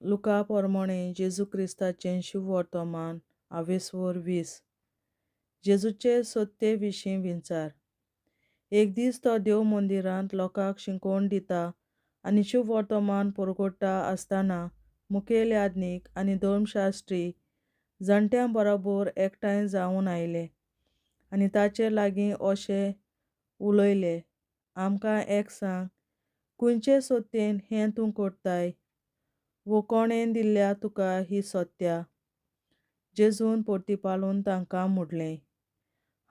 लुका पोरमोणे जेजू क्रिस्ताचें शुभ वर्तमान 20 जेजूचे सत्ये विशीं विचार. एक दीस तो देव मंदिरांत लोकांक शिकोवण दिता आनी शुभ वर्तमान परगोडटा आसतना मुखेल याजनीक आनी धर्मशास्त्री जाणट्यां बरोबर एकठांय जावन आयले आनी ताचे लागीं अशें उलयले, आमकां एक सांग, खंयचे सत्तेन हें तूं करताय वो कोणें दिल्ल्या तुका ही सत्या? जेजून परतिपालून तांकां म्हणलें,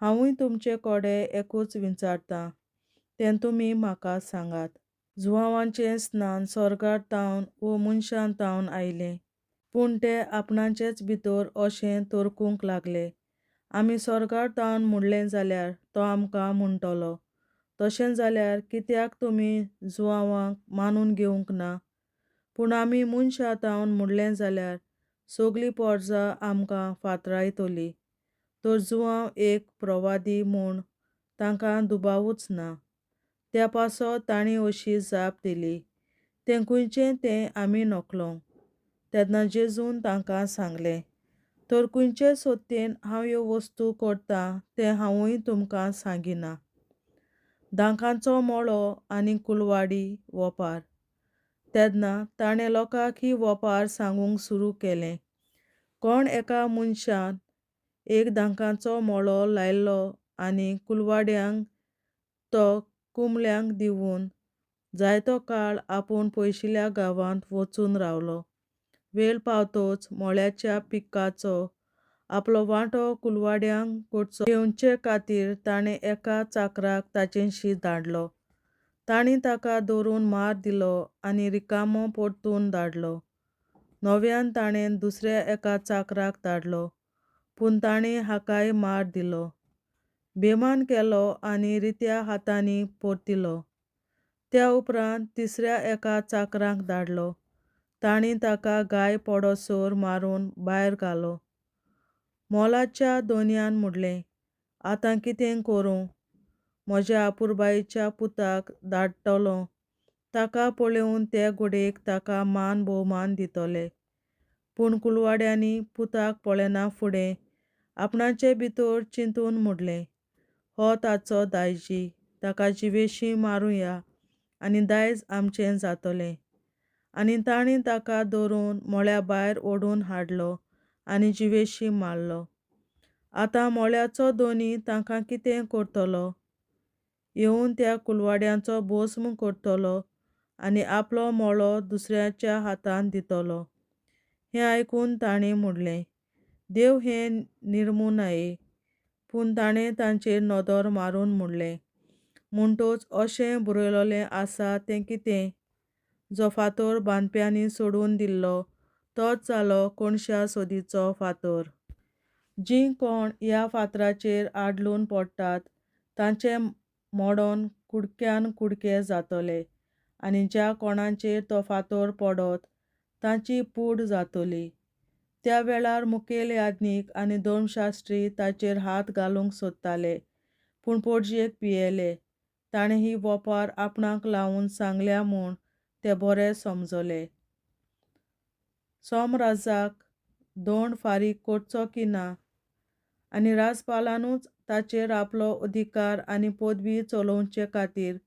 हांवूय तुमचे कोडे एकूच विचारतां, तें तुमी म्हाका सांगात. जुवांवाचें स्नान स्वर्गार तावन वो मनशां तावन आयलें, पूण ते आपणाचेच भितर अशें तर्कूंक लागले, आमी स्वर्गार तावन म्हणलें जाल्यार तो आमकां म्हणटलो, तशें जाल्यार कित्याक तुमी जुवांवाक मानून घेवंक ना? पूण आमी मनशां तावन म्हणलें जाल्यार सगळीं पोरसां आमकां फातरायतलीं. तर जुवांव एक प्रवादी म्हूण तांकां दुबावूच ना. त्या पासत तांणी अशी जाप दिली, तें खंयचें तें आमी नकळों. तेन्ना जेजून तांकां सांगलें, तर खंयचे सत्तेन हांव ह्यो वस्तू करतां तें हांवूय तुमकां सांगिना. दांकांचो मळो आनी कुलवाडी वोपार. तेन्ना ताणें लोकांक ही वोपार सांगूंक सुरू केलें. कोण एका मनशान एक दांकांचो मळो लायल्लो आनी कुलवाड्यांक तो कुंबळ्यांक दिवून जायतो काळ आपूण पयशिल्ल्या गांवांत वचून रावलो. वेळ पावतोच मळ्याच्या पिकाचो आपलो वांटो कुलवाड्यांक करचो घेवचे खातीर ताणें एका चाकराक ताचेशी धाडलो. तांणी ताका धरून मार दिलो आनी रिकामो परतून धाडलो. नव्यान ताणें दुसऱ्या एका चाकराक धाडलो, पूण ताणें हाकाय मार दिलो. बेमान केलो आनी रित्या हातांनी परतिलो. त्या उपरांत तिसऱ्या एका चाकराक धाडलो. तांणी ताका गाय पडोसर मारून भायर घालो. मोलाच्या दोनयान म्हणलें, आतां कितें करूं? म्हज्या आपुरबायेच्या पुताक धाडटलों, ताका पळोवन ते घोडेक ताका मान भोवमान दितले. पूण कुलवाड्यांनी पुताक पळयना फुडें आपणाचे भितर चिंतून म्हणलें, हो ताचो दायजी, ताका जिवेशीं मारूया आनी दायज आमचें जातलें. आनी तांणी ताका धरून मळ्या भायर ओडून हाडलो आनी जिवेशीं मारलो. आतां मळ्याचो धनी तांकां कितें करतलो? येवन त्या कुलवाड्यांचो भस्म करतलो आनी आपलो मळो दुसऱ्याच्या हातांत दितलो. हें आयकून तांणी म्हणलें, देव हें निर्मूनाये. पूण ताणें तांचेर नदर मारून म्हणलें, म्हणटच अशें बरयलोलें आसा तें कितें? जो फातर बांदप्यांनी सोडून दिल्लो तोच जालो कोणश्या सोदीचो फातर. जीं कोण ह्या फातराचेर आडलून पडटात तांचें मोडोन कुडक्यान कुडकें जातलें आनी ज्या कोणाचेर तो फातर पडत तांची पूड जातली. त्या वेळार मुखेल याजनीक आनी धर्मशास्त्री ताचेर हात घालूंक सोदताले, पूण पडजेक भियेले. ताणें ही वोपार आपणाक लावून सांगल्या म्हूण ते बरें समजले. सोमराजाक दंड फारीक करचो की ना, आनी राजपालानूच ताचेर आपलो अधिकार आनी पदवी चलोवचे खातीर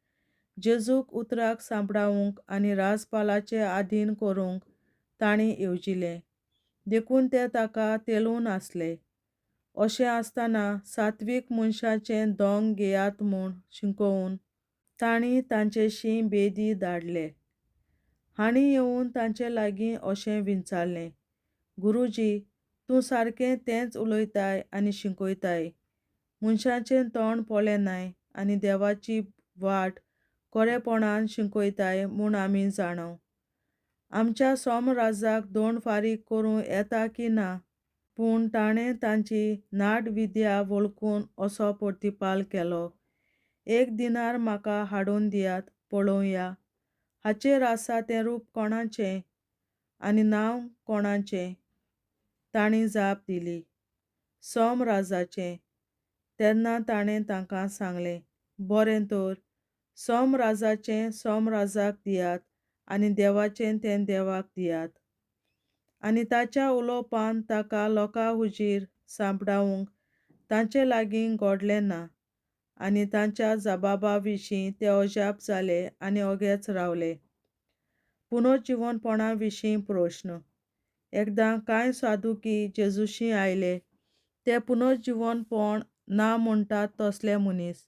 जेजूक उतराक सांपडावंक आनी राजपालाचे आधीन करूंक तांणी येवजिलें. देखून ते ताका तेलून आसले. अशें आसतना सात्वीक मनशाचें दोंग घेयात म्हूण शिकोवन तांणी तांचेशी बेदी धाडले. हांणी येवन तांचे लागीं अशें विचारलें, गुरुजी, तूं सारकें तेंच उलयताय आनी शिकयताय. मनशाचें तोंड पळयनाय आनी देवाची वाट खरेपणान शिकयताय म्हूण आमी जाणव. आमच्या सोमराजाक दंड फारीक करूं येता की ना? पूण ताणें तांची नाटविद्या वळखून असो परतिपाल केलो, एक दिनार म्हाका हाडून दियात पळोवया. हाचेर आसा तें रूप कोणाचें आनी नांव कोणाचें? तांणी जाप दिली, सोमराजाचें. तेन्ना ताणें तांकां सांगलें, बरें तर, सोमराजाचें सोमराजाक दियात आनी देवाचें तें देवाक दियात. आनी ताच्या उलोवपान ताका लोकां हुजीर सांपडावंक तांचे लागीं घोडलें ना, आनी तांच्या जबाबा विशीं ते अजाप जाले आनी ओगेच रावले. पुनर्जीवनपणा विशीं प्रश्न. एकदां कांय सादुकी जेजूशी आयले. ते पुनर्जीवनपण ना म्हणटात तसले मनीस.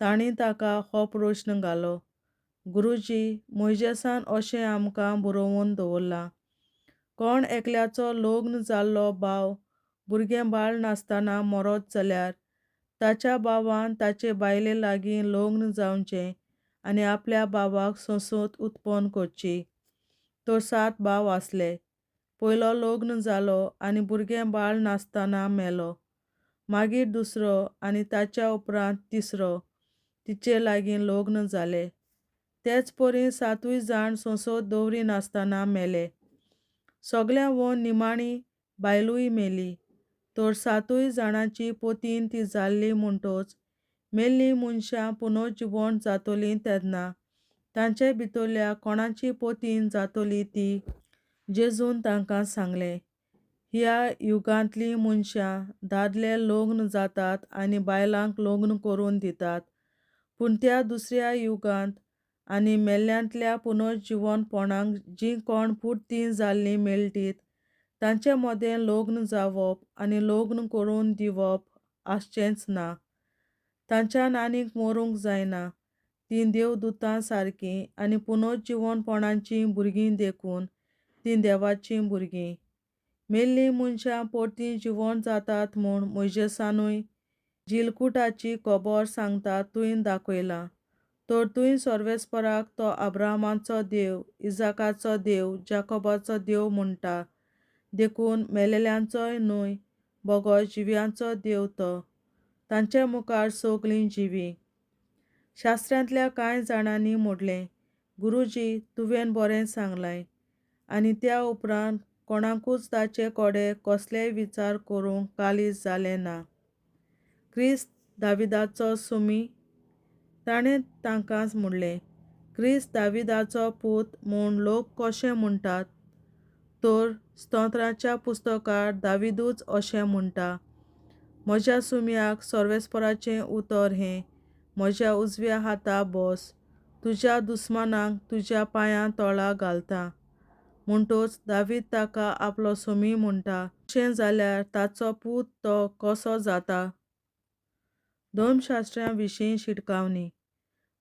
तांणी ताका हो प्रश्न घालो, गुरुजी, मोइजेसान अशें आमकां बरोवन दवरलां, कोण एकल्याचो लग्न जाल्लो भाव भुरगें बाळ नासतना मरत जाल्यार ताच्या भावान ताचे बायले लागीं लग्न जावचें आनी आपल्या भावाक सोंसूत उत्पन्न करची. तर 7 भाव आसले. पयलो लग्न जालो आनी भुरगें बाळ नासतना मेलो. मागीर दुसरो आनी ताच्या उपरांत तिसरो तिचे लागीं लग्न जालें. तेच परी 7 जाण सोंसत दवरिनासतना मेले. सगळ्यां वन निमाणी बायलूय मेली. तर 7 जाणांची पोतीन ती जाल्ली म्हणटच मेल्लीं मनशां पुनर्जीवन जातलीं तेन्ना तांचे भितरल्या कोणाची पोतीन जातली ती जेजून तांकां सांगलें. ह्या युगांतलीं मनशां दादले लग्न जातात आनी बायलांक लग्न करून दितात, पूण त्या दुसऱ्या युगांत आनी मेल्ल्यांतल्या पुनर्जीवनपणाक जीं कोण पुर्तीं जाल्लीं मेळटीत तांचे मदें लग्न जावप आनी लग्न करून दिवप आसचेंच ना. तांच्यान आनीक मरूंक जायना. तीं देवदूतां सारकीं आनी पुनर्जीवनपणाचीं भुरगीं देखून तीं देवाचीं भुरगीं. मेल्लीं मनशां परतीं जिवंत जातात म्हूण मोइजेसानूय जिलकुटाची खबर सांगता तुवें दाखयलां. तर तुवें सर्वेस्पराक तो अब्राहमाचो देव, इजाकाचो देव, जाकोबाचो देव म्हणटा, देखून मेलेल्यांचोय न्हय बगो जिव्यांचो देव तो. तांचे मुखार सगलीं जिवी. शास्त्रांतल्या कांय जाणांनी म्हणलें, गुरुजी, तुवें बरें सांगलां, आनी त्या उपरांत कोणाकूच ताचे कोडे कसलेय विचार करूंक कालीज जालें ना. क्रिस्त दाविदाचो सुमी. ताणें तांकां म्हणलें, क्रिस्त दाविदाचो पूत म्हूण लोक कशें म्हणटात, तर स्तोत्राच्या पुस्तकार दाविदूच अशें म्हणटा, म्हज्या सुमयाक सर्वेस्पराचें उतर हें, म्हज्या उजव्या हाता बस, तुज्या दुस्मानांक तुज्या पांयां तळा घालता. म्हणटच दावीद ताका आपलो सुमी म्हणटा. अशें जाल्यार ताचो पूत तो कसो जाता? धर्मशास्त्र्यां विशीं शिटकावणी.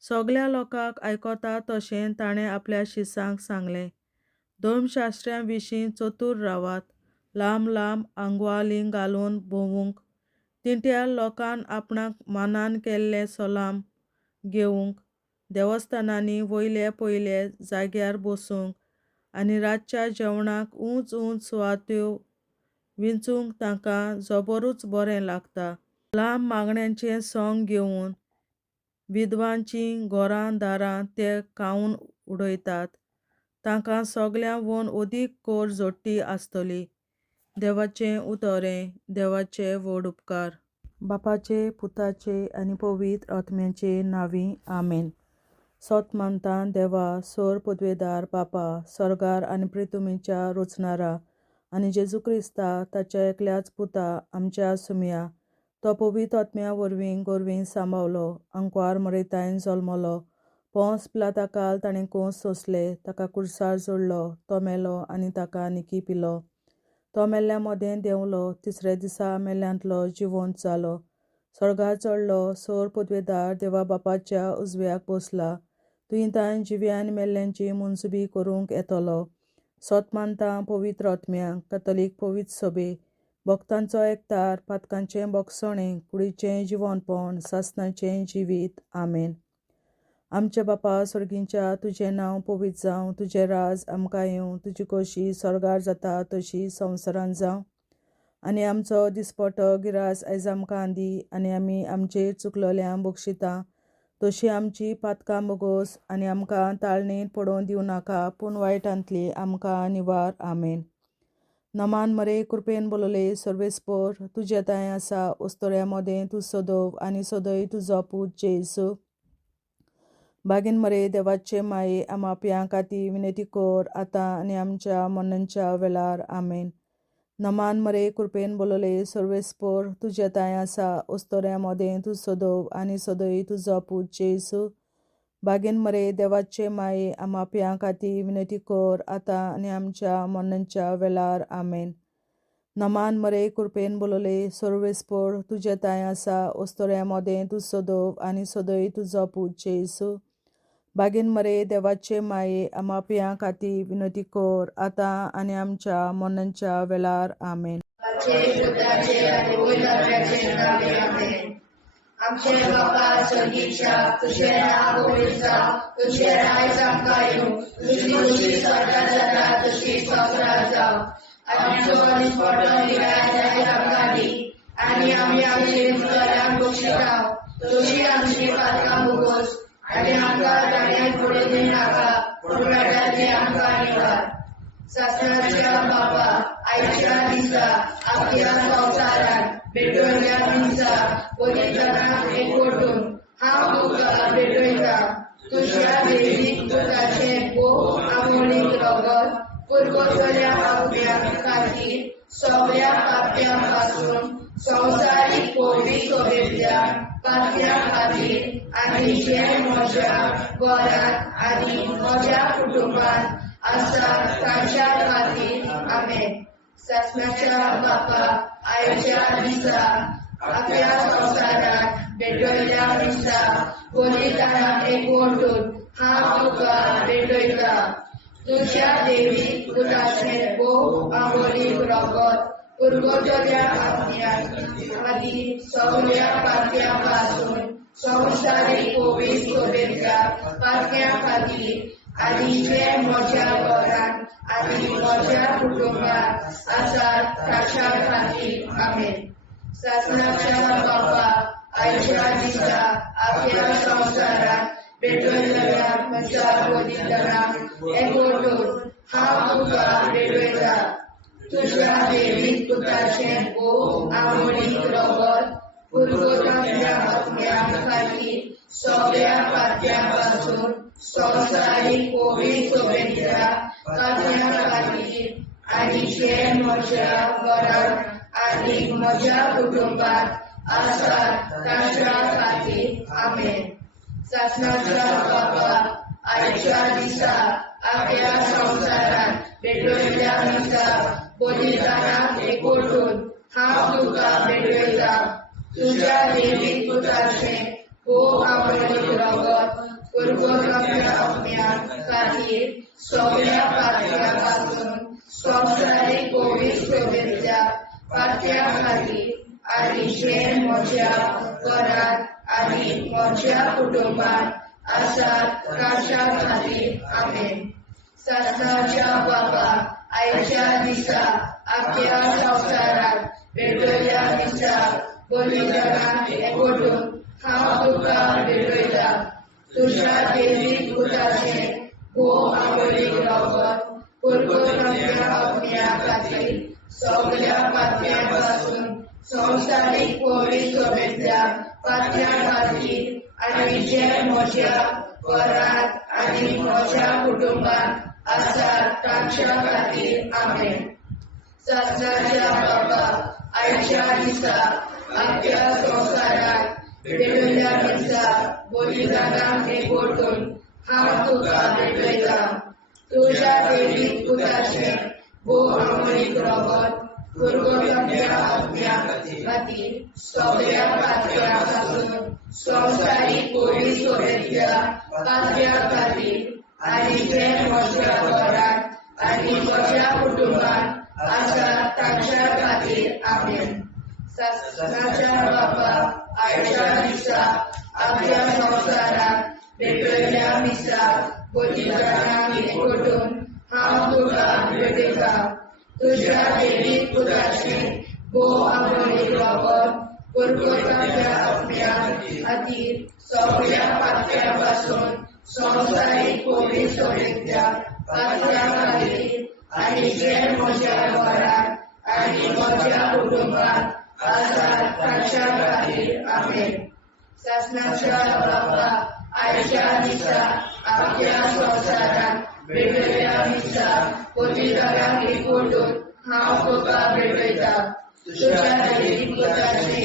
सगळ्या लोकांक आयकोता तशें ताणें आपल्या शिसांक सांगलें, धर्मशास्त्र्यां विशीं चतूर रावात. लांब लांब आंगवालीं घालून भोंवूंक, तिंट्या लोकांन आपणाक मानान केल्ले सलाम घेवंक, देवस्थानांनी वयले पयले जाग्यार बसूंक आनी रातच्या जेवणाक ऊंच ऊंच सुवात्यो विंचूंक तांकां जबरूच बरें लागता. लांब मागण्यांचें सोंग घेवन विधवांचीं घरां दारां ते खावन उडयतात. तांकां सगळ्यां वन अदीक खोर जोडटी आसतली. देवाचें उतरें. देवाचे व्हड उपकार. बापाचे, पुताचे आनी पवित्र आत्म्याचे नांवीं. आमेन. सोत मानता देवा, सर पदवेदार बापा, सर्गार आनी पृथ्वीच्या रचणारा, आनी जेजू क्रिस्ता ताच्या एकल्याच पुता आमच्या सुमया, तो पवित्र आत्म्या वरवीं गोरवीं सांबावलो, आंकवार मरयतायन जल्मलो, पोंस पिलाताकाल ताणें कोंस सोंसले, ताका कुर्सार जोडलो, तो मेलो आनी ताका निकी पिलो. तो मेल्ल्या मदें देंवलो, तिसरे दिसा मेल्ल्यांतलो जिवंत जालो, सर्गार चडलो, सर पदवेदार देवा बापाच्या उजव्याक बसला, तुयें तांय जिव्या आनी मेल्ल्यांची मनसुबी करूंक येतलो. सोत मानता पवित्र आत्म्यांक, कॅथॉलिक पवित्र सभे, भक्तांचो एकतार, पातकांचें भोगसणें, कुडीचें जिवंतपण, सासणाचें जिवीत. आमेन. आमचे बापा सर्गींच्या, तुजें नांव पवित्र जावं, तुजें राज आमकां येवं, तुजी खोशी स्वर्गार जाता तशी संवसारांत जावं. आनी आमचो दिसपटो गिरास आयज आमकां दी, आनी आमी आमचेर चुकलोल्यांक बक्षिता तशी आमची पातकां बोगोस, आनी आमकां ताळणेंत पडोवन दिवं नाका, पूण वायटांतली आमकां निवार. आमेन. नमान मरे, कृपेन बोलले, सर्वेस्पर, तुजे ताय आसा, अस्तोऱ्या मदें तूं सदव, आनी सदय तुजो पूत जेसू. बागीन मरे देवाचे माये आम्हा पियां खाती विनंती कोर आता आनी आमच्या मनांच्या वेळार आमेन. नमान मरे कृपेन बोलले सर्वेस्पोर तुझे ताय आसा उस्तोऱ्या मोदें तू सोदोव आनी सोदय तुजो पूत जेसू. बागीन मरे देवाचे माये आम्हा पियां खाती विनंती कोर आता आनी आमच्या मनांच्या वेळार आमेन. नमान मरे कृपेन बोलले सर्वेस्पोर तुझे ताय आसा उस्तोऱ्या मोदें तू सोदोव आनी सोदय तुजो पूत जेसू. बागीन मरे देवाचे माये आम्हा पियां खाती विनंती कोर आता आनी आमच्या मनांच्या वेळार आमेन. आमचे बापा स्वर्गीच्या तुझे नाव होईल जावं, तुझे राज आमकां येवं, तुझी खुशी स्वर्गात जाता तशी संवसारात जावं. आनी आमचो दिसपट्टो निराय आमकां दी, आनी आमी आमचे मुखाराक बक्षितांव, तुजी आमची पातकां भोगोस, आनी आमकां दाण्याक पडूंक दिनाका, पूण वाटाची आमकां निवार. सासणाच्या बापा आयच्या दिसा आपल्या संवसारात भेटवल्या दिसा पवित्रांक एकवटून हांव तुका भेटयता. तुज्या देवीक दुदाचे भोव आमोणीक रगत पुरगोसल्या आपल्या खातीर सगळ्या पाप्यां पासून संवसारीक पोवी सोबेतल्या पाप्यां खातीर आनी जे म्हज्या घरांत आनी म्हज्या कुटुंबांत आसा तांच्या खातीर आमेन. सासणाच्या बापा आयच्या दिसा आपल्या संवसारात भेटयल्या दिसा बलिदानाक एकवटून हांव तुका भेटयता. तुज्या देवीक दुदाचें भोव आमोणीक रगत पुरगोटल्या आपल्या खातीर सगळ्या पाप्यां पासून संवसारीक पोवी सोबेतल्या पाप्यां खातीर आनी जे म्हज्या घरांत आनी म्हज्या कुटुंबांत आसात तांच्या खातीर आमेन. सासणाच्या बापा आयच्या दिसा आपल्या संवसारात भेटयल्या म्हज्या बलिदानाक एकवटून हांव तुका भेटयता. तुज्या देवीक दुदाचें भोव आमोणीक रगत पुरगोटल्या आपल्या खातीर सगळ्या पाप्यां पासून संवसारीक पोवी सोबेतल्या पाप्यां खातीर आनी जे म्हज्या घरांत आनी म्हज्या कुटुंबांत आसात तांच्या खातीर आमेन. सासणाच्या बापा आयच्या दिसा आपल्या संवसारात भेटयल्या दिसा बलिदानाक एकवटून हांव तुका भेटयता. तुज्या देवीक दुदाचें भोव आमोणीक रगत पुरगोटल्या आपल्या खातीर सगळ्या पाप्यां पासून संवसारीक पोवी सोबेतल्या पाप्यां खातीर आनी जे म्हज्या घरांत आनी म्हज्या कुटुंबांत आसात तांच्या खातीर आमेन. सासणाच्या बापा आयच्या दिसा आपल्या संवसारात भेटयल्या दिसा बलिदानाक एकवटून हांव तुका भेटयता. तुज्या देवीक दुदाचें भोव आमोणीक रगत पुरगोटल्या आपल्या खातीर सगळ्या पाप्यां पासून संवसारीक पोवी सोबेतल्या पाप्यां खातीर आनी जे म्हज्या घरांत आनी म्हज्या कुटुंबांत आसात तांच्या खातीर आमेन. सासणाच्या बापा आयच्या दिसा आपल्या संवसारात भेटयल्या दिसा बलिदानाक एकवटून हांव तुका भेटयता. तुज्या देवीक दुदाचें भोव आमोणीक रगत पुरगोटल्या आपल्या खातीर सगळ्या पाप्यां पासून संवसारीक पोवी सोबेतल्या पाप्यां खातीर आनी जे म्हज्या घरांत आनी म्हज्या कुटुंबांत आसात तांच्या खातीर आमेन. सासणाच्या बापा आयच्या दिसा आपल्या संवसारात भेटयल्या दिसा बलिदानाक एकवटून हांव तुका भेटयता. तुज्या देवीक दुदाचें भोव आमोणीक रगत पुरगोटल्या आपल्या खातीर सगळ्या पाप्यां पासून संवसारीक पोवी सोबेतल्या पाप्यां खातीर आनी जे म्हज्या घरांत आनी म्हज्या कुटुंबांत आसात तांच्या खातीर आमेन. सासणाच्या बापा आयच्या दिसा आपल्या संवसारान भेटयल्या दिसा पवित्रांक एकवटून हांव तुका भेटयता तुज्या दैवीक पुताचे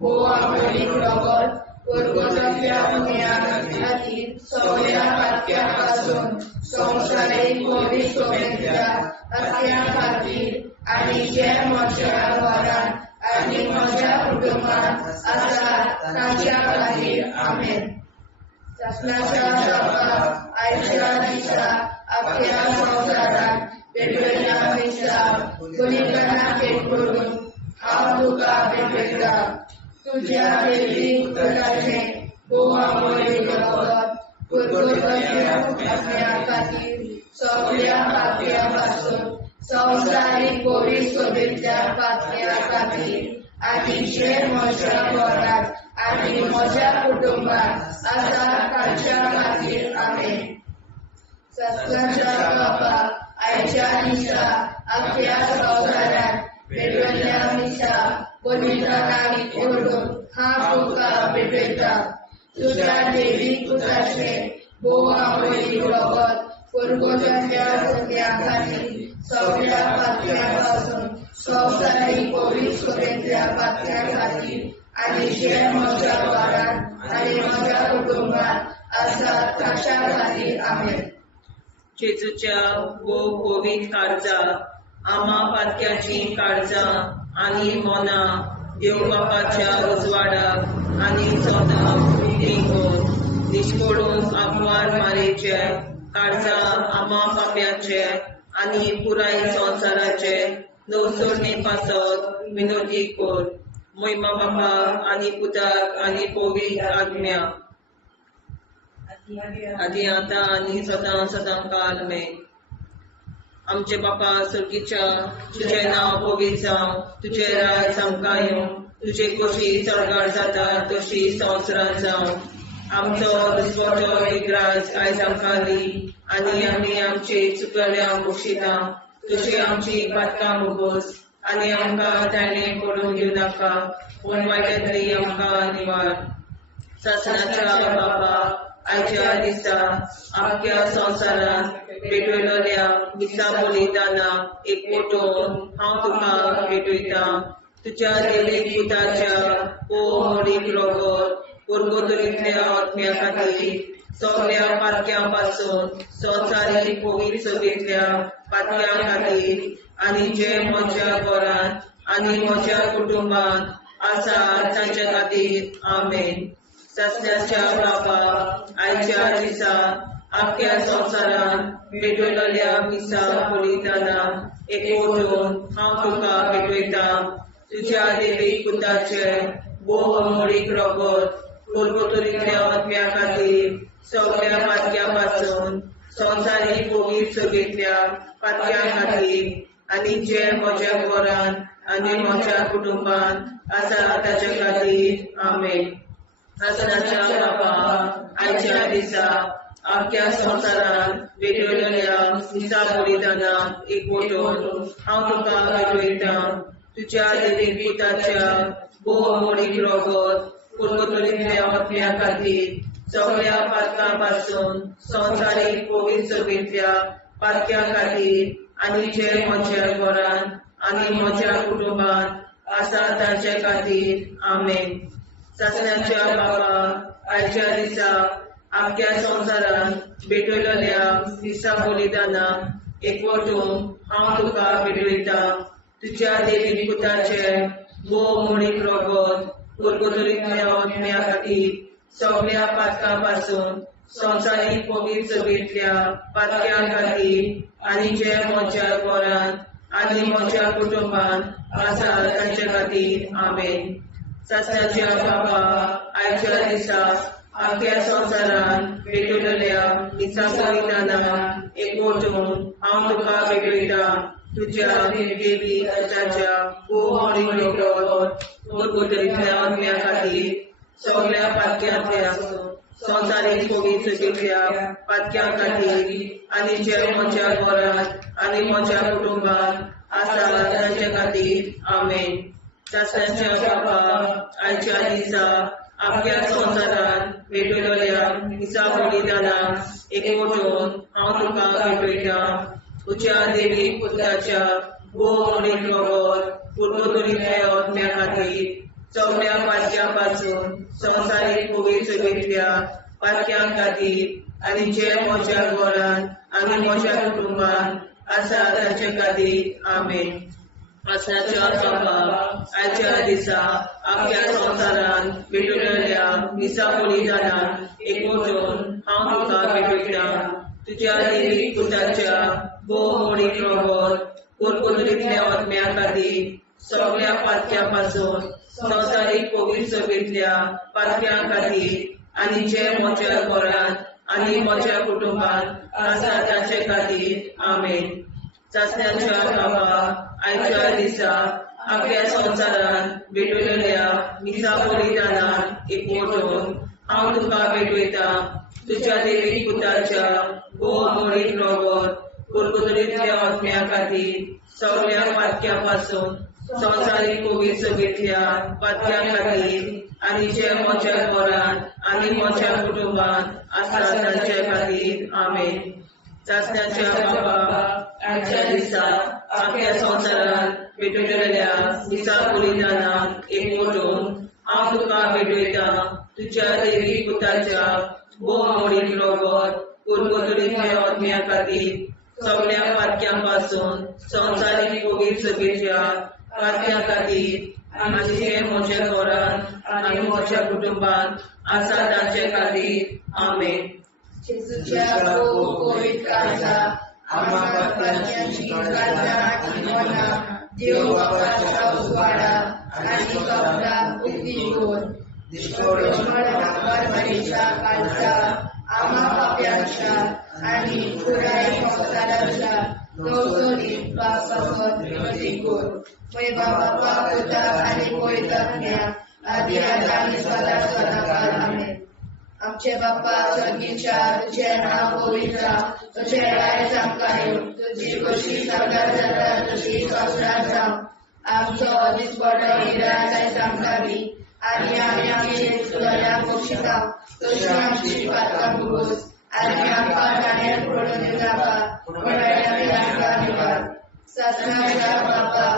बोव आमोलीक रगत परगोजांतल्या पुण्या खातीर सगळ्या पातक्यां पासून संवसारीक पवित्र सभेंतल्या पातक्यां खातीर आनी जे म्हज्या घरांत आनी म्हज्या कुटुंबांत आसा तांच्या खातीर आमेन. शासनाच्या बापाक आयच्या दिसा आपल्या संवसारान भेटयल्या दिसा पुनितांक एकवटून हांव तुका भेटयता तुज्या दैवीक पुताचे बोव आमोलीक रगत परगोजांतल्या पुण्या खातीर सगळ्या पातक्यां पासून संवसारीक पवित्र सभेंतल्या पातक्यां खातीर आनी जे म्हज्या घरांत आनी म्हज्या कुटुंबांत आसा तांच्या खातीर आमेन. शासनाच्या बापाक आयच्या दिसा आपल्या संवसारान भेटयल्या दिसा पवित्रांक एकवटून हांव तुका भेटयता तुज्या दैवीक पुताचे बोव आमोलीक रगत परगोजांतल्या पुण्या खातीर सगळ्या पातक्यां पासून संवसारीक पवित्र सभेंतल्या पातक्यां खातीर आनी जे म्हज्या घरांत आनी म्हज्या कुटुंबांत आसा तांच्या खातीर आमेन. जेजूच्या बोव पवित्र काळजा आम्हा पातक्याची काळजां आनी मोना देव बापाच्या उजवाडाक आनी सदांच उक्तींक निश्कोडून आग्वाद मारेचे काळजां आम्हा पाप्याचे आनी पुराय संवसाराचे नवसोडणे पासत विनोदी कोर. महिमा बापा आनी पुताक आनी पवित्र आत्म्या आदी आतां आनी सदां सदां काल आमेन. आमचे बापा सर्गीच्या तुझे नाव पवित्र जावं तुझे राज आमकां येवं तुझे कशी चडगाड जाता तशी संवसारांत जावं. आमचो दिसवटो विग्रास आयज आमकां दी आनी आमी आमचे चुकल्यांक बक्षिता तशी आमची पातकां मुगोस आनी आमकां ताणें पडून दिवं नाका पूण वायट्यांतली आमकां निवार. शासनाच्या बापा आयच्या दिसा आख्या संवसारान भेटयलोल्या दिसा बलिदाना एकवटून हांव तुका भेटयता तुज्या दैवीक पुताच्या बोव आमोलीक रगत परगोजांतल्या आत्म्या खातीर सगळ्या पातक्यां पासून संवसारीक पवित्र सभेंतल्या पातक्यां खातीर आनी जे म्हज्या घरांत आनी म्हज्या कुटुंबांत आसा तांच्या खातीर आमेन. शासनाच्या बापा आयच्या दिसा आख्या संवसारान भेटयलोल्या दिसा बलिदाना एकवटून हांव तुका भेटयता तुज्या दैवीक पुताचे बोव आमोलीक रगत परगोजांतल्या आत्म्या खातीर सगळ्या पातक्यां पासून संवसारीक पवित्र सभेंतल्या पातक्यां खातीर आनी जे म्हज्या घरांत आनी म्हज्या कुटुंबांत आसा ताच्या खातीर आमेन. शासनाच्या बापा आयच्या दिसा आख्या संवसारान भेटयलोल्या दिसा बलिदाना एकवटून हांव तुका भेटयता तुज्या दैवीक पुताच्या बोव आमोलीक रगत परगोजांतल्या आत्म्या खातीर सगळ्या पातकां पासून संवसारीक पवित्र सभेंतल्या पातक्यां खातीर आनी जे म्हज्या घरांत आनी म्हज्या कुटुंबांत आसा तांचे खातीर आमेन. शासनाच्या बापा आयच्या दिसा आख्या संवसारान भेटयलोल्या दिसा बलिदाना एकवटून हांव तुका भेटयता तुज्या दैवीक पुताचे बोव आमोलीक रगत परगोजांतल्या आत्म्या खातीर सगळ्या पातकां पासून संवसारीक पवित्र सभेंतल्या पातक्यां खातीर आनी जे म्हज्या घरांत आनी म्हज्या कुटुंबांत आसा तांचे खातीर आमेन. शासनाच्या बापा आयच्या दिसा आख्या संवसारान भेटयलोल्या दिसा बलिदाना एकवटून हांव तुका भेटयता तुज्या दैवीक पुताच्या बोव आमोलीक रगत परगोजांतल्या आत्म्या खातीर सगळ्या पातक्यांतल्या संवसारीक पवित्र सभेंतल्या पातक्यां खातीर आनी जे म्हज्या घरांत आनी म्हज्या कुटुंबांत आसा तांचे खातीर आमेन. शासनाच्या बापा आयच्या दिसा आपल्या संवसारान भेटयलेल्या मिसा बलिदानाक एकवटून हांव तुका भेटयता तुज्या देवीक पुताच्या भोव मोडीक रगत पुर्वतुरींतल्या आत्म्या खातीर सगळ्या पातक्यां पासून संवसारीक पवित्र सभेंतल्या पातक्यां खातीर आनी जे म्हज्या घरान आनी म्हज्या कुटुंबान आसा ताचे खातीर आमेन. आसनाच्या कापाक आयच्या दिसा आपल्या संवसारान भेटयलेल्या मिसा बलिदानाक एकवटून हांव तुका भेटयता तुज्या देवीक पुताच्या भोव मोडीक रगत पुर्वतुरींतल्या आत्म्या खातीर सगळ्या पातक्यां पासून संवसारीक पवित्र सभेंतल्या पातक्यां खातीर आनी जे म्हज्या घरान आनी म्हज्या कुटुंबान आसा ताचे खातीर आमेन. चाचण्याच्या कापाक आयच्या दिसा आपल्या संवसारान भेटयलेल्या मिसा बलिदानाक एकवटून हांव तुका भेटयता तुज्या देवीक पुताच्या भोव मोडीक रगत पुर्वतुरींतल्या आत्म्या खातीर सगळ्या पातक्यां पासून संवसारीक पवित्र सभेंतल्या पातक्यां खातीर आनी जे म्हज्या घरान आनी म्हज्या कुटुंबान आसा ताचे खातीर आमेन. चाचण्याच्या कापाक आयच्या दिसा आपल्या संवसारान भेटयलेल्या मिसा बलिदानाक एकवटून हांव तुका भेटयता तुज्या देवीक पुताच्या भोव मोडीक रगत पुर्वतुरींतल्या आत्म्या खातीर सगळ्या पातक्यां पासून संवसारीक पवित्र सभेंतल्या पातक्यां खातीर आनी जे म्हज्या घरान आनी म्हज्या कुटुंबान आसा ताचे खातीर आमेन. जेजूच्या भोव पवित्र काळजा आम्हा पातक्यांची काळजा आनी मना देव बापाच्या उजवाडा आनी कपडाक उगीच दोर परमेच्या काळजा आम्हा पाप्यांच्या आनी पुराय संवसाराच्या नवसोनीत पापासत विनती कर. पळय बाबा पुता आनी पवित्रात्म्या आदी आनी सदा सदाकाळ आमेन. आमचे बाप्पा स्वर्गीच्या तुझे नाव पवित्र तुझे राय जावं तुझी कशी सगळ्यात जाता तशी संवसारांत जावं. आमचो दिसपडो हिराय आमकां दी आनी आमी आमचे सुदाऱ्यांक बक्षिता तशी आमची पातकां भुगोस आनी आमकां गाण्यार पडून दिनाका पूण आमी आमकां निवार. ससनाच्या बाप्पा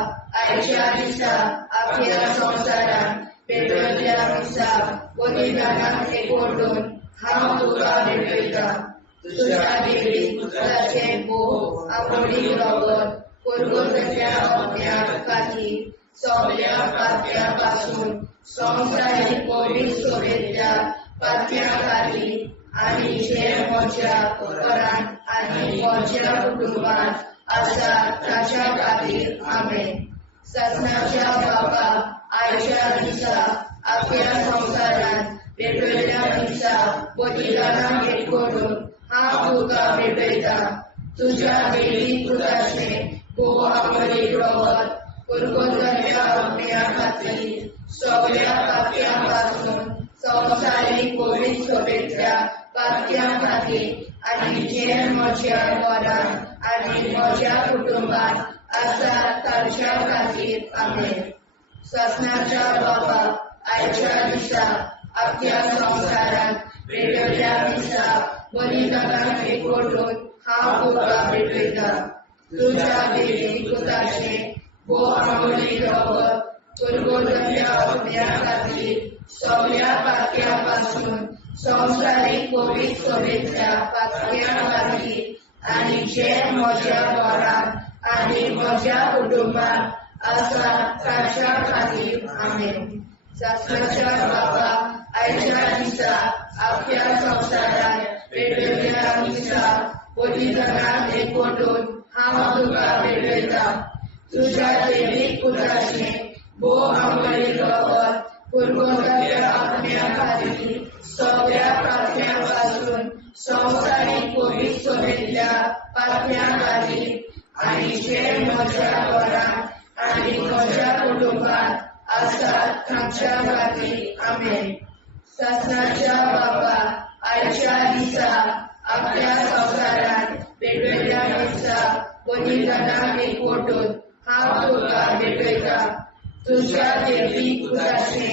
आयच्या दिसा आपल्या संवसारान भेटयलेल्या मिसा बलिदानाक एकवटून हांव तुका भेटयता तुज्या देवीक पुताचे भोव मोडीक रगत पुर्वतुरींतल्या आत्म्या खातीर सगळ्या पातक्यां पासून संवसारीक पवित्र सभेंतल्या पातक्यां खातीर आनी जे म्हज्या घरान आनी म्हज्या कुटुंबान आसा ताच्या खातीर आमेन. ससनाच्या बाबा आयच्या दिसा आपल्या संवसारान भेटयलेल्या मिसा बलिदानाक एकवटून हांव तुका भेटयता तुज्या देवीक पुताचे भोव मोडीक रगत पुर्वतुरींतल्या आत्म्या खातीर सगळ्या पातक्यां पासून संवसारीक पवित्र सभेंतल्या पातक्यां खातीर आनी जे म्हज्या घरान आनी म्हज्या कुटुंबान आसा ताच्या खातीर आमेन. ससनाच्या बाबा आयच्या दिसा आपल्या संवसारान भेटयलेल्या मिसा बलिदानाक एकवटून हांव तुका भेटयता तुज्या देवीक पुताचे भोव मोडीक रगत पुर्वतुरींतल्या आत्म्या खातीर सगळ्या पातक्यां पासून संवसारीक पवित्र सभेंतल्या पातक्यां खातीर आनी जे म्हज्या घरान आनी म्हज्या कुटुंबान आसा ताच्या खातीर आमेन. ससनाच्या बाबा आयच्या दिसा आपल्या संवसारान भेटयलेल्या मिसा बलिदानाक एकवटून हांव तुका भेटयता तुज्या देवीक पुताचे भोव मोडीक रगत पुर्वतुरींतल्या आत्म्या खातीर सगळ्या पातक्यां पासून संवसारीक पवित्र सभेंतल्या पातक्यां खातीर आनी जे म्हज्या घरान आनी म्हज्या कुटुंबान आसा ताच्या खातीर आमेन. ससनाच्या बाबा आयच्या दिसा आपल्या संवसारान भेटयलेल्या मिसा बलिदानाक एकवटून हांव तुका भेटयता तुज्या देवीक पुताचे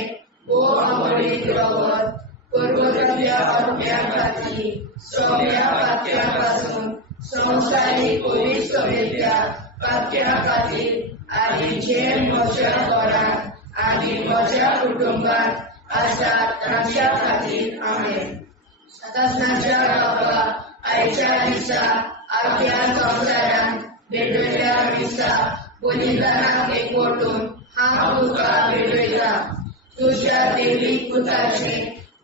वो अमृत रगत पूर्वतल्या आत्म्या खातीर सगळ्या पात्यापासून संवसारीक पवित्र सभेच्या पात्या खातीर आनी जे म्हज्या घरांत आनी म्हज्या कुटुंबात आसात तांच्या खातीर आमेन. सदांच्या बाबा आयच्या दिसा आख्या संवसारांत भेटयल्या दिसा बलिदानाक एकवटून हांव तुका भेटयता. तुज्या देवीक पुताचे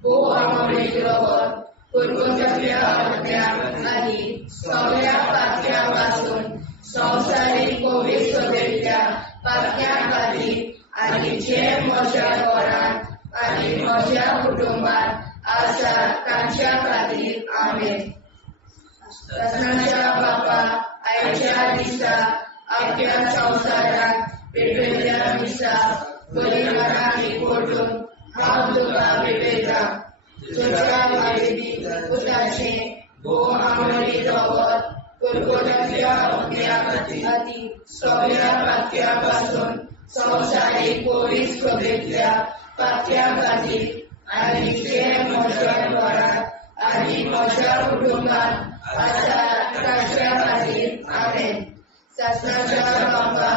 भोव अमृत रगत पूर्वतल्या आत्म्या आनी सगळ्या पात्यापासून संवसारीक पवित्र सभेच्या पात्या खातीर आनी जे म्हज्या घरांत आनी म्हज्या कुटुंबात आसात तांच्या खातीर आमेन. सदांच्या बाबा आयच्या दिसा आख्या संवसारांत भेटयल्या दिसा बलिदानाक एकवटून हांव तुका भेटयता. तुज्या देवीक पुताचे भोव अमृत रगत पूर्वतल्या आत्म्या खातीर सगळ्या पात्यापासून संवसारीक पवित्र सभेच्या पात्या खातीर आनी जे म्हज्या घरांत आनी म्हज्या कुटुंबात आसात तांच्या खातीर आमेन. सदांच्या बाबा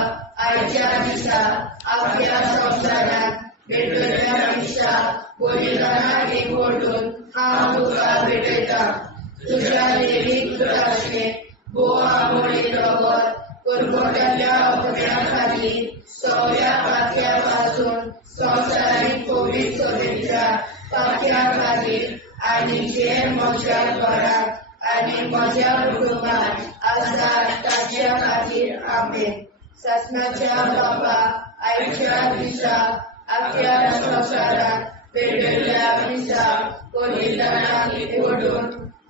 आयच्या दिसा आख्या संवसारांत भेटयल्या दिसा बलिदानाक एकवटून हांव तुका भेटयता. तुज्या देवीक पुताचे भोव अमृत रगत पूर्वतल्या आत्म्या खातीर सगळ्या पात्यापासून संवसारीक पवित्र सभेच्या पात्या खातीर आनी जे म्हज्या घरांत आनी म्हज्या कुटुंबात आसात तांच्या खातीर आमेन. सदांच्या बाबा आयच्या दिसा आख्या संवसारांत भेटयल्या दिसा बलिदानाक एकवटून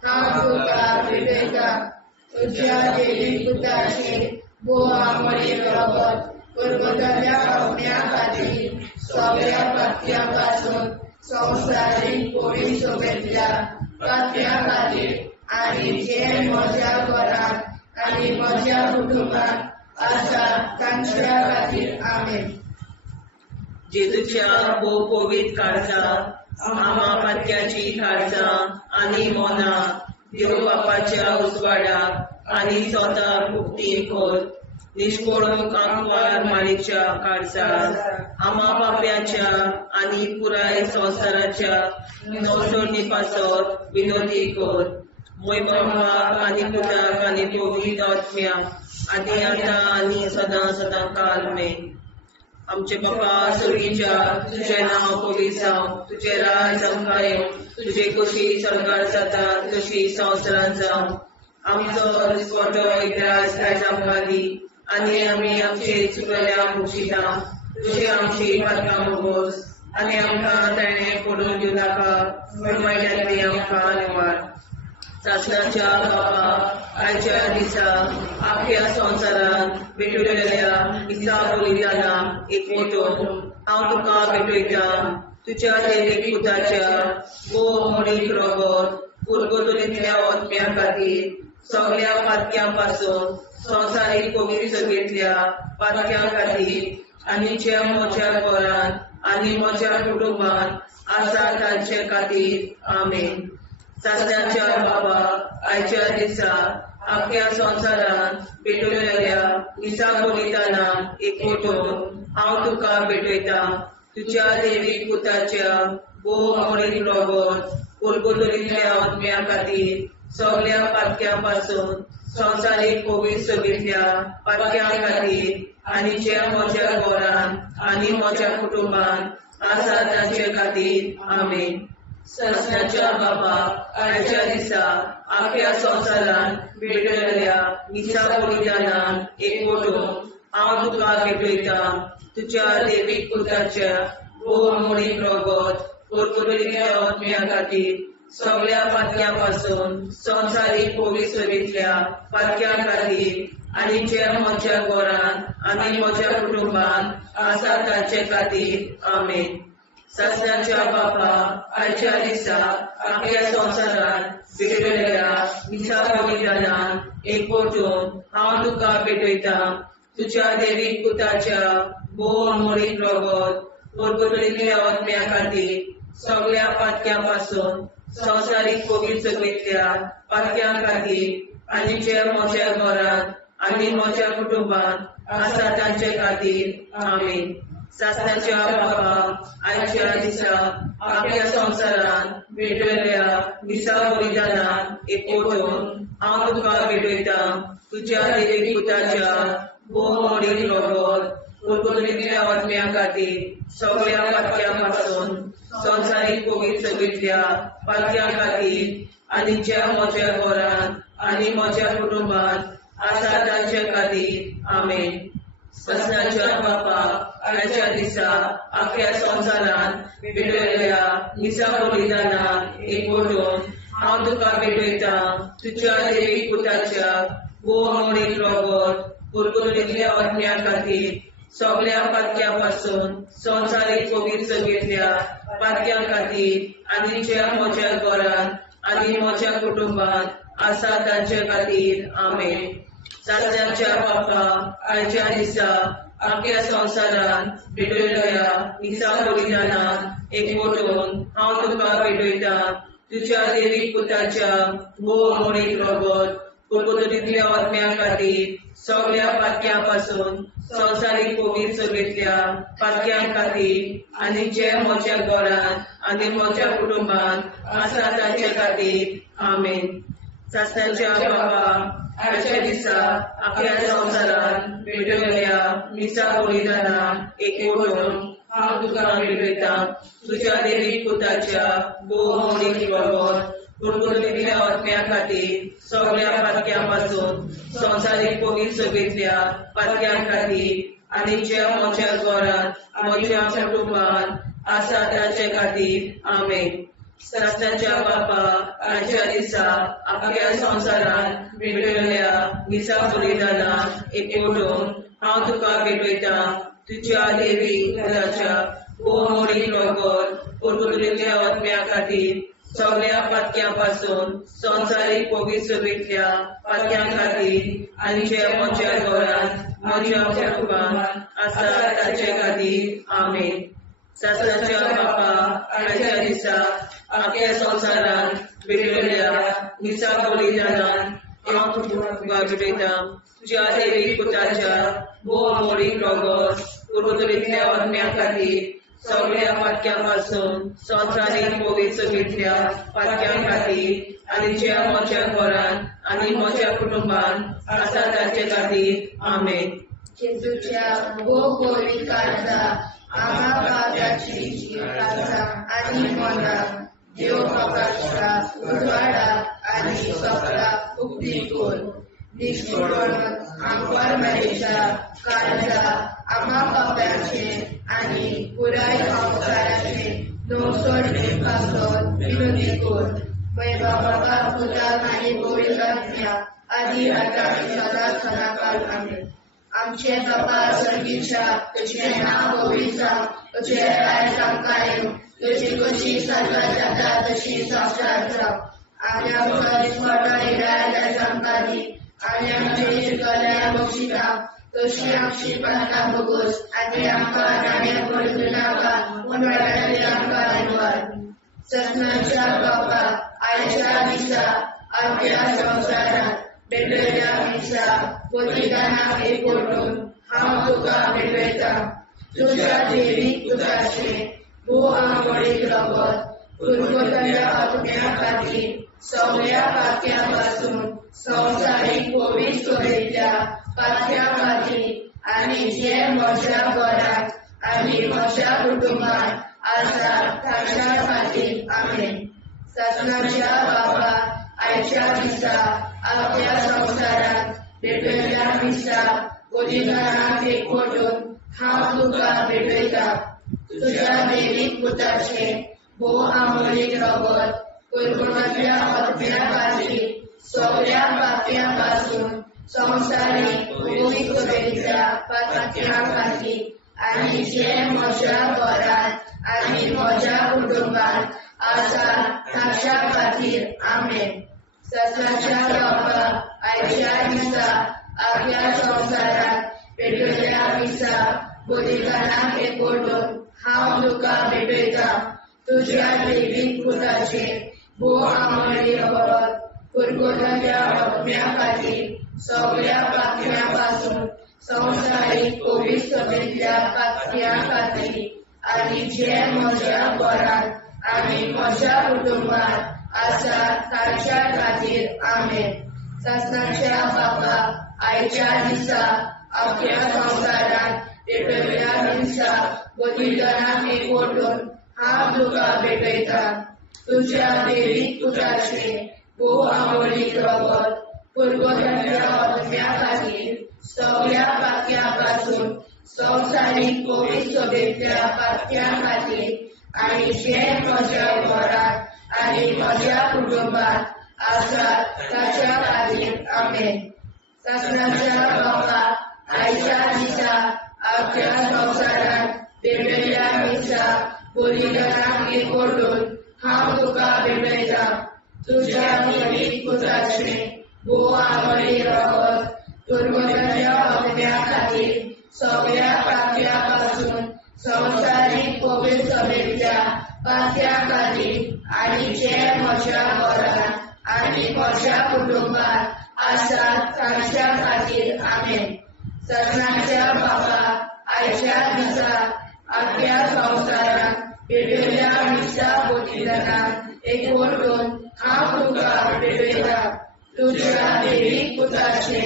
हांव तुका भेटयता. तुज्या देवीक पुताचे भोव अमृत रगत पूर्वतल्या आत्म्या खातीर सगळ्या पात्यापासून संवसारीक पवित्र सभेच्या पात्या खातीर आनी जे म्हज्या घरांत आनी म्हज्या कुटुंबात आसात तांच्या खातीर आमेन. जेजूच्या भोव पवित्र काळजांत आम्हा पात्याची काळजां आनी मोना देव बापाच्या उजवाडाक आनी स्वता मुक्ती खोल निष्पळून आंकवार माळेच्या काळजांत आम्हा पाप्याच्या आनी पुराय संवसाराच्या नवसोडणी पासत विनोदी कोर. मोय बापाक आनी पुताक आनी पवित्र आत्म्याक आदी आतां आनी सदां सदां काल मेन. आमचे बापा सर्गीच्या तुझे नांव पवित्र जावं, तुझे राज आमकां येवं, तुझे कशी सरकार जाता तशी संवसारांत जावं. आमचो दिसपटो एकदांच आयज आमकां दी आनी आमी आमचे चुकल्यांक बक्षिता. तुझे आमची पातकां भोगोस आनी आमकां ताणें पडून दिवं नाका, पण वायटांतली आमकां निवार. सदांच्या बाबा आयच्या दिसा आख्या संवसारांत भेटयल्या दिसा बलिदानाक एकवटून हांव तुका भेटयता. तुज्या देवीक पुताच्या भोव अमृत रगत पूर्वतल्या आत्म्या खातीर सगळ्या पात्यापासून संवसारीक पवित्र सभेच्या पात्या खातीर आनी जे म्हज्या घरांत आनी म्हज्या कुटुंबात आसात तांचे खातीर आमेन. सदांच्या बाबा आयच्या दिसा आख्या संवसारांत भेटयल्या दिसा बलिदानाक एकवटून हांव तुका भेटयता. तुज्या देवीक पुताच्या भोव अमृत रगत पूर्वतल्या आत्म्या खातीर सगळ्या पात्यापासून संवसारीक पवित्र सभेच्या पात्या खातीर आनी जे म्हज्या घरांत आनी म्हज्या कुटुंबात आसात तांचे खातीर आमेन. सदांच्या बाबा आयच्या दिसा आख्या संवसारांत भेटयल्या दिसा बलिदानाक एकवटून हांव तुका भेटयता. तुज्या देवीक पुताच्या भोव अमृत रगत पूर्वतल्या आत्म्या खातीर सगळ्या पात्यापासून संवसारीक पवित्र सभेच्या पात्या खातीर आनी जे म्हज्या घरांत आनी म्हज्या कुटुंबात आसात तांचे खातीर आमेन. सदांच्या बापा आयच्या दिसा आख्या संवसारांत भेटयल्या दिसा बलिदानाक एकवटून हांव तुका भेटयता. तुज्या देवीक पुताच्या भोव अमृत रगत परगटलेल्या आत्म्या खातीर सगळ्या पातक्यां संवसारीक पवित्र सभेंतल्या पातक्यां खातीर आनी जे म्हज्या घरांत आनी म्हज्या कुटुंबांत आसा तांचे खातीर आमीन. सासणाच्या बाबा आयच्या दिसा आख्या संवसारान भेटयल्या दिसा बलिदानान एकवटून हांव तुका भेटयता तुज्या देवीक पुताच्या भोवमोडीक रगत परगटलेल्या आत्म्या खातीर सगळ्या पातक्यां संवसारीक पवित्र सभेंतल्या पातक्यां खातीर आनी ज्या म्हज्या घरांत आनी म्हज्या कुटुंबांत आसा तांचे खातीर आमीन. सासणाच्या बापा आयच्या दिसा आख्या संवसारान भेटयल्या दिसा बलिदानान एकवटून हांव तुका भेटयता तुज्या देवीक पुताच्या भोवमोडीक रगत परगटलेल्या आत्म्या खातीर सगळ्या पातक्यां संवसारीक पवित्र सभेंतल्या पातक्यां खातीर आनी ज्या म्हज्या घरांत आनी म्हज्या कुटुंबांत आसा तांचे खातीर आमीन. सासणाच्या बापा आयच्या दिसा आख्या संवसारान भेटयल्या दिसा बलिदानान एकवटून हांव तुका भेटयता तुज्या देवीक पुताच्या भोवमोडीक रगत परगटलेल्या आत्म्या खातीर सगळ्या पातक्यां संवसारीक पवित्र सभेंतल्या पातक्यां खातीर आनी जे म्हज्या घरांत आनी म्हज्या कुटुंबांत आसा तांचे खातीर आमीन. सासणाच्या बाबा आयच्या दिसा आख्या संवसारान भेटयल्या दिसा बलिदानान एकवटून हांव तुका भेटयता तुज्या देवीक पुताच्या भोवमोडीक रगत परगटलेल्या आत्म्या खातीर सगळ्या पातक्यां संवसारीक पवित्र सभेंतल्या पातक्यां खातीर आनी ज्या म्हज्या घरांत म्हज्या कुटुंबांत आसा तांचे खातीर आमीन. सासणाच्या बापा आयच्या दिसा आख्या संवसारान भेटयल्या दिसा बलिदानान एकवटून हांव तुका भेटयता तुज्या देवीक पुताच्या भोवमोडीक रगत परगटलेल्या आत्म्या खातीर सगळ्या पातक्यां संवसारीक पवित्र सभेंतल्या पातक्यां खातीर आनी जे म्हज्या घरांत म्हज्या कुटुंबांत आसा तांचे खातीर आमीन. सासणाच्या बापा आयच्या दिसा आख्या संवसारान भेटयल्या दिसा बलिदानान हांव तुका भेटयता तुज्या देवीक पुताच्या भोवमोडीक रगत परगटलेल्या आत्म्या खातीर सगळ्या पातक्यां संवसारीक पवित्र सभेंतल्या पातक्यां खातीर आनी ज्या म्हज्या घरांत आनी म्हज्या कुटुंबांत आसा तांचे खातीर आमीन. जेजूच्या भोवमोडीक काळजा आम्हा पाप्याची काळजा आनी मना देव बापाच्या उजवाडा आनी सगळा उक्ती कोर निष्ठुरपण आमकां मेळच्या काळजा आम्हा पाप्याचे आनी पुराय संवसाराचे नवसोडणे पासून विनोदी कोर. मैबा बाबा पुताक आनी पवित्र आत्म्या आदी आतां आनी सदांच सदांकाळ आमीन. आमचे बाबा सर्गीच्या तुझे नाव पवित्र तुझे राय आमकां तुझी कशी साजरा जाता तशी संवसारांत राव. आनी आमकां दिसपट्टा हिराय आमकां दी आनी आमचे शिकल्या बक्षिता तशी आमची प्रार्थना भोगोस आनी आमकां नाणे पडूं नाका पूण वायटांतली आमकां वाड. ससनाच्या बापा आयच्या दिसा आख्या संवसारांत भेटयल्या दिसा बलिदानाक एकवटून हांव तुका भेटयता तुज्या देवीक पुताचे भोवमोडीक रगत परगटलेल्या आत्म्या खातीर सगळ्या पातक्यां संवसारीक पवित्र सभेंतल्या पातक्यां खातीर आनी जे म्हज्या घरांत आनी म्हज्या कुटुंबांत आसा तांच्या खातीर आमीन. सासणाच्या बापा आयच्या दिसा आख्या संवसारांत भेटयल्या दिसा बलिदानाक एकवटून हांव तुका भेटयता तुज्या देवीक पुताचे भोवमोडीक रगत परगटलेल्या आत्म्या खातीर सगळ्या पातक्यां संवसारीक पवित्र सभेंतल्या पातक्यां खातीर आनी जे म्हज्या घरांत आनी म्हज्या कुटुंबांत आसा तांच्या खातीर आमीन. सासणाच्या बापा आयच्या दिसा आख्या संवसारांत भेटयल्या दिसा बलिदानाक एकवटून हांव तुका भेटयता तुज्या दैवीक पुताचे भोव आमळे रगत पुरगोटल्या आत्म्या खातीर सगळ्या पातळ्यां पासून संवसारीक कोवीड सभेंतल्या पातळ्यां खातीर आनी जे म्हज्या घरांत आनी म्हज्या कुटुंबांत आसा तांच्या खातीर आमेन. सासणाच्या बापा आयच्या दिसा अख्ख्या संवसारांत पेटयल्या हिंसा बलिदानाक एकवटून हांव तुका भेटयता तुज्या दैवीक पुताचे भोव आमळीक रगत पुरगोटल्या आत्म्या खातीर सगळ्या पातळ्यां पासून संवसारीक कोवीड सभेंतल्या पातळ्यां खातीर आनी जे म्हज्या घरांत आनी म्हज्या कुटुंबांत आसात ताच्या खातीर आमेन. सासणाच्या बापा आयच्या दिसा अख्ख्या संवसारांत पेटयल्या हिंसा बलिदानाक एकवटून हांव तुका भेटयता तुज्या दैवीक पुताचे भोव आमळीक रगत पुरगोटल्या आत्म्या खातीर सगळ्या पातळ्यां पासून संवसारीक कोवीड सभेंतल्या पातळ्यां खातीर आनी जे म्हज्या घरांत आनी म्हज्या कुटुंबांत आसात तांच्या खातीर आमेन. सासणाच्या बापा आयच्या दिसा अख्ख्या संवसारांत पेटयल्या हिंसा बलिदानाक एकवटून हांव तुका भेटयता तुज्या दैवीक पुताचे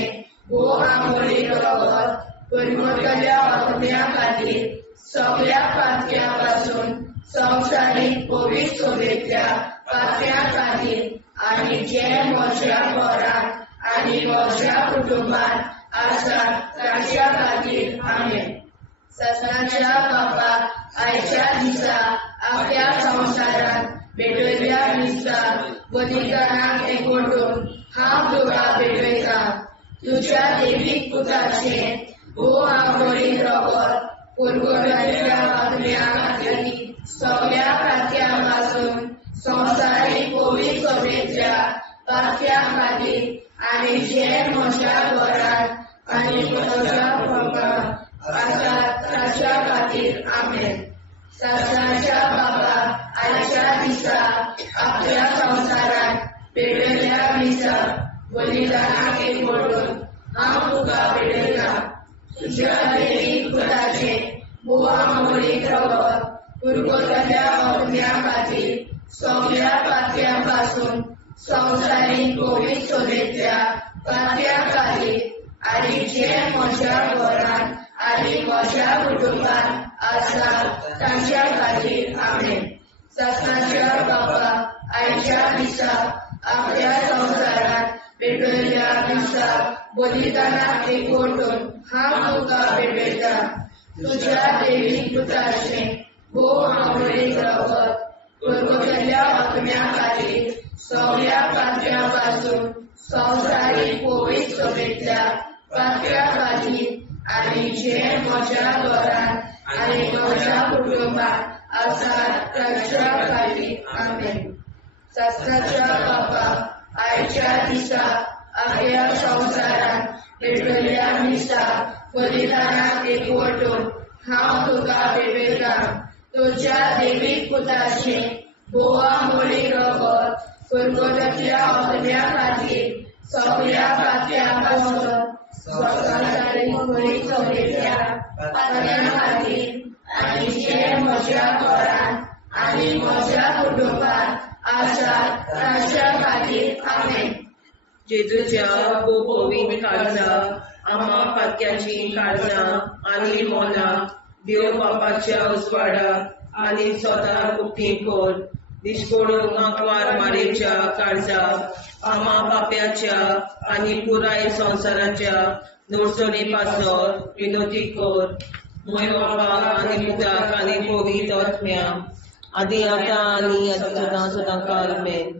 भोव आमळीक रगत पुरगोटल्या आत्म्या खातीर सगळ्या पातळ्यां पासून संवसारीक कोवीड सभेंतल्या पातळ्यां खातीर आनी जे म्हज्या घरांत आनी म्हज्या कुटुंबांत आसात तांच्या खातीर आमेन. सासणाच्या बापा आयच्या दिसा अख्ख्या संवसारांत पेटयल्या हिंसा बलिदानाक एकवटून हांव तुका भेटयता तुज्या दैवीक पुताचे भोव आमळीक रगत पुरगोटल्या आत्म्या खातीर सगळ्या पातळ्यां पासून संवसारीक कोवीड सभेंतल्या पातळ्यां खातीर आनी जे म्हज्या घरांत आनी म्हज्या कुटुंबांत आसात ताच्या खातीर आमेन. सासणाच्या बापा आयच्या दिसा अख्ख्या संवसारांत पेटयल्या हिंसा बलिदानाक एकवटून हांव तुका भेटयता तुज्या दैवीक पुताचे भोव आमळीक रगत पुरगोटल्या आत्म्या खातीर सगळ्या पातळ्यां पासून संवसारीक कोवीड सभेंतल्या पातळ्यां खातीर आनी जे म्हज्या घरांत आनी म्हज्या कुटुंबांत आसात तांच्या खातीर आमेन. सासणाच्या बापा आयच्या दिसा अख्ख्या संवसारांत पेटयल्या हिंसा बलिदानाक एकवटून हांव तुका भेटयता तुज्या दैवीक पुताचे भोव आमळीक रगत पुरगोटल्या आत्म्या खातीर सगळ्या पातळ्यां पासून संवसारीक कोवीड सभेंतल्या पातळ्यां खातीर आनी जे म्हज्या घरांत आनी म्हज्या कुटुंबांत आसात तांच्या खातीर आमेन. सासणाच्या बापा आयच्या दिसा अख्ख्या संवसारांत पेटयल्या हिंसा बलिदानाक एकवटून हांव तुका भेटयता तुज्या दैवीक पुताचे भोव आमळीक रगत पुरगोटल्या आत्म्या खातीर सगळ्या पातळ्यां पासून संवसारीक कोवीड सभेंतल्या पातळ्यां खातीर आनी जे म्हज्या घरांत आनी म्हज्या कुटुंबांत आसात तांच्या खातीर आमेन. जेजूच्या पवित्र काळजा आम्हा पातक्याची काळजा आनी मोना देव बापाच्या उजवाडाक आनी स्वता कुटी कोर दिसपडून आंकवार मारेच्या काळजा आम्हा पाप्याच्या आनी पुराय संवसाराच्या नोडचणी पासर विनोदी कोर मोय बापाक आनी पुताक आनी पवित्र आत्म्या आदी आतां आनी सदां सदां काल आमेन.